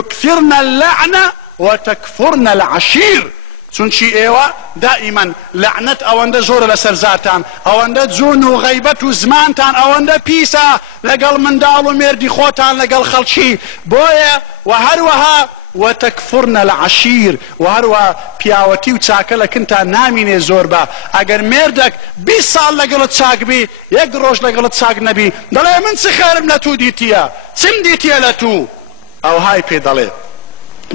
تكثرن اللعنة وتكفرن العشير. چونچی ئێوە دائیمەن لعنەت ئەوەندە زۆرە لەسەر زارتان، ئەوەندە جوون و غەیبەت و زمانتان ئەوەندە پیسە لەگەڵ منداڵ و مێردی خۆتان لەگەڵ خەڵکی. بۆیە و هەروەها وتكفرن العشير، وهروە پیاوەتی و چاکە لە کنتان نامینێ زۆر بە. ئەگەر مێردێک 20 ساڵ لەگەڵت چاک بی، یەک ڕۆژ لەگەڵت چاک نەبی، دەڵێ من چ خێرم لە تو دیتیە، چم دیتیە لە تو، ئەوهای پێ دەڵێ.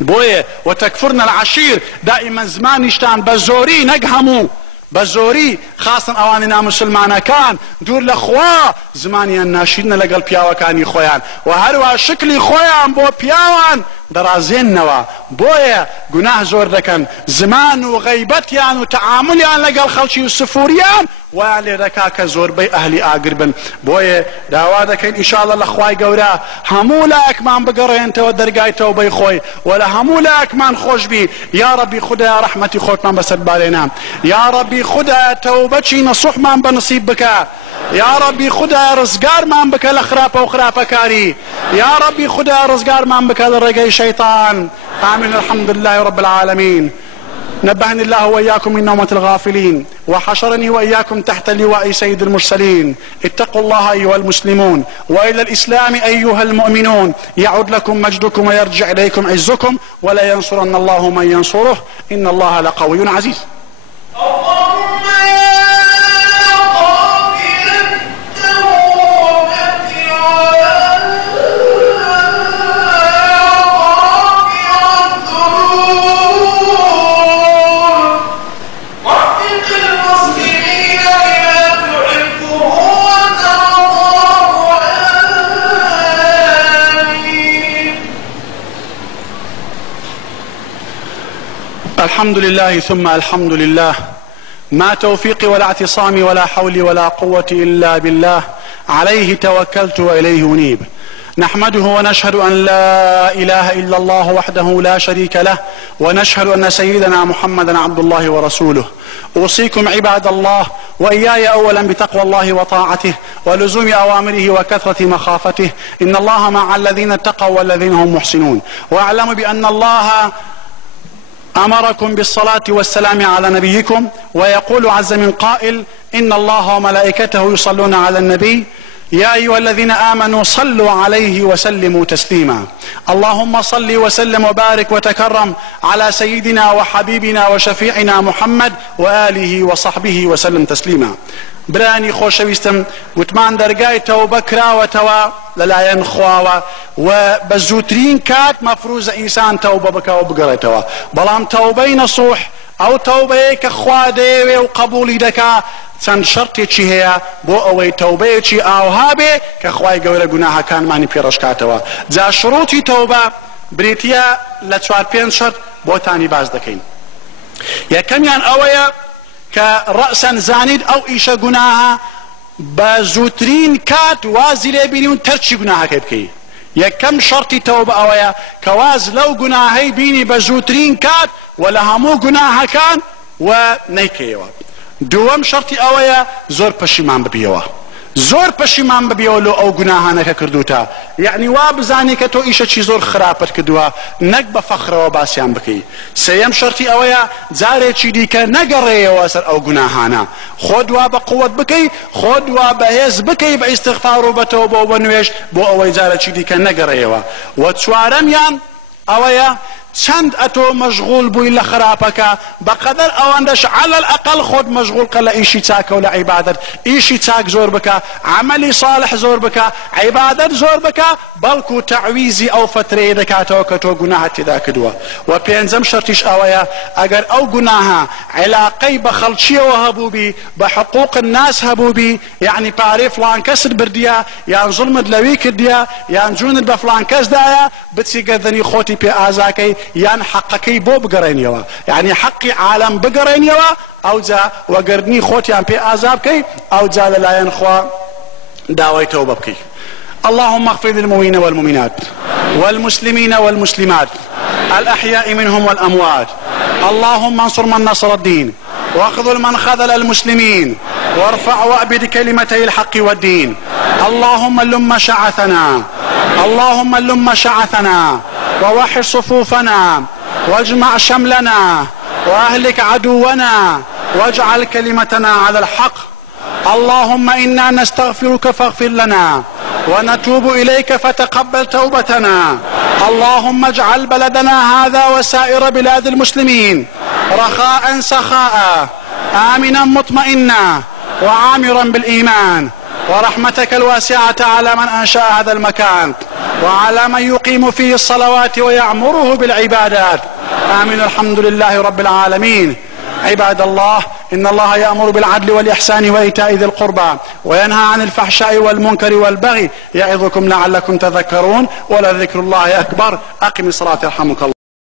بۆیە وتكفرن العشير دائما زمانیشتان بە زۆری نەک هەموو، بە زۆری خاصن ئەوانی نامسلمانەکان دوور لە خوا زمانیان ناشرینە لەگەڵ پیاوەکانی خۆیان، و هەروە شکلی خۆیان بۆ پیاوان دەڕازێننەوە. بۆیە گوناه زۆر دەکەن، زمان و غەیبەتیان و تەعاملیان لەگەڵ خەڵکی و سفوریان وایان لێ دەکا کە زۆربەی ئەهلی ئاگر بن. بۆیە داوا دەکەین ئینشاءڵڵا لە خوای گەورە هەموو لایەکمان بگەڕێنتەوە دەرگای تەوبەی خۆی، و لە هەموو لایەکمان خۆش بی. یا ربی خودایە ڕەحمەتی خۆتمان بەسەر بارێنە، یا ربی خودایە تەوبەچی نەسوحمان بەنسیب بکە، یا ربی خودایە ڕزگارمان بکە لە خراپە و خراپەکاری، یا ربی خودایە ڕزگارمان بکە لە ڕێگەی شەیطان. آمين. الحمد لله رب العالمين. نبهني الله وإياكم من نومة الغافلين، وحشرني وإياكم تحت لواء سيد المرسلين. اتقوا الله أيها المسلمون، وإلى الإسلام أيها المؤمنون. يعود لكم مجدكم ويرجع إليكم عزكم، ولا ينصرن الله من ينصره، إن الله لقوي عزيز. الحمد لله ثم الحمد لله، ما توفيقي ولا اعتصامي ولا حولي ولا قوة إلا بالله، عليه توكلت وإليه أنيب. نحمده ونشهد أن لا إله إلا الله وحده لا شريك له، ونشهد أن سيدنا محمدا عبد الله ورسوله. أوصيكم عباد الله وإياي أولا بتقوى الله وطاعته ولزوم أوامره وكثرة مخافته، إن الله مع الذين اتقوا والذين هم محسنون. وأعلم بأن الله أمركم بالصلاة والسلام على نبيكم، ويقول عز من قائل: إن الله وملائكته يصلون على النبي يا أيها الذين آمنوا صلوا عليه وسلموا تسليما. اللهم صل وسلم وبارك وتكرم على سيدنا وحبيبنا وشفيعنا محمد وآله وصحبه وسلم تسليما. براني خوشويستم وتمان دەرگای تەوبە کراوەتەوە لەلایەن خواوە، و بە زووترین کات مەفروزە ئینسان تەوبە بکە و بگەڕێتەوە. بەڵام تەوبەی نەسوح، ئەو تەوبەیە کە خوا دەیەوێ و قبولی دەکا، چەند شەرتێکی هەیە بۆ ئەوەی تەوبەیەکی ئاوها بێ کە خوای گەورە گوناهەکانمانی پێڕەشکاتەوە. جا شروعی تەوبە بریتیە لە 4-5 شەرت بۆتانی باز دەکەین. یەکەمیان ئەوەیە کە ڕەسەن زانید ئەو ئیشە گوناهە بە زووترین کات وازی لێ بینی و تەرکی گوناهەکەی بکەی. یەکەم شەرتی تەوبە ئەوەیە کە واز لەو گوناهەی بینی بە زووترین کات و لە هەموو گوناهەکان و نەیکەیەوە. دووەم شەرتی ئەوەیە زۆر پەشیمان ببیەوە، زۆر پەشیمان ببیەوە لۆ ئەو گوناهانەکە کردوتە، یعنی وا بزانی کە تۆ ئیشەکی زۆر خراپەت کردووە، نەک بە فەخرەوە باسییان بکەی. سێیەم شەرتی ئەوەیە جارێکی دیکە نەگەڕێەوە سەر ئەو گوناهانە، خۆت وا بە قووەت بکەی، خۆت وا بەهێز بکەی بە ئیستیغفار و بەتەوبە و بە نوێژ بۆ ئەوەی جارێکی دیکە نەگەڕێەوە. و چوارەمیان ئەوەیە چەند ئەتۆ مەشغوڵ بووی لە خراپەکە بەقەدەر ئەوەندەش عەلە الئەقەل خۆت مەشغوڵ کە لە ئیشی چاکە و لە عیبادەت. ئیشی چاک زۆر بکە، عەمەلی صالح زۆر بکە، عیبادەت زۆر بکە، بەڵکو تەعویزی ئەو فترەیە دەکاتەوە کە تۆ گوناهت تێدا کردووە. و پێنجەم شەرتیش ئەوەیە ئەگەر ئەو گوناهە عیلاقەی بە خەڵکیەوە هەبوو بی، بە حقوق الناس هەبوو بی، یعنی پارەی فڵان کەست بردیە، یان زوڵمت لەوی کردیە، یان جوونت بە فڵان کەسدایە، بچی گەردەنی خۆتی پێ ئازاکەی، یان حقەکەی بۆ بگەڕێنیەوە، یعنی حەقی عالم بگەڕێنیەوە، ئەوجا وەگەردنی خۆتیان پێ ئازا بکەی، ئەوجا لەلایەن خوا داوای تەوبە بکەی. اللهم اغفر للمؤمنين والمؤمنات والمسلمين والمسلمات الأحياء منهم والأموات. اللهم انصر من نصر الدين، واخذل من خذل المسلمين، وارفع وأبد كلمتي الحق والدين. اللهم لم شعثنا، اللهم لم شعثنا، ووحد صفوفنا واجمع شملنا وأهلك عدونا واجعل كلمتنا على الحق. اللهم إنا نستغفرك فاغفر لنا ونتوب إليك فتقبل توبتنا. اللهم اجعل بلدنا هذا وسائر بلاد المسلمين رخاء سخاء آمنا مطمئنا وعامرا بالإيمان، ورحمتك الواسعة على من أنشأ هذا المكان وعلى من يقيم فيه الصلوات ويعمره بالعبادات. آمين. الحمد لله رب العالمين. عباد الله، إن الله يأمر بالعدل والإحسان وإيتاء ذي القربى وينهى عن الفحشاء والمنكر والبغي يعظكم لعلكم تذكرون، ولذكر الله أكبر. أقم الصلاة يرحمك الله.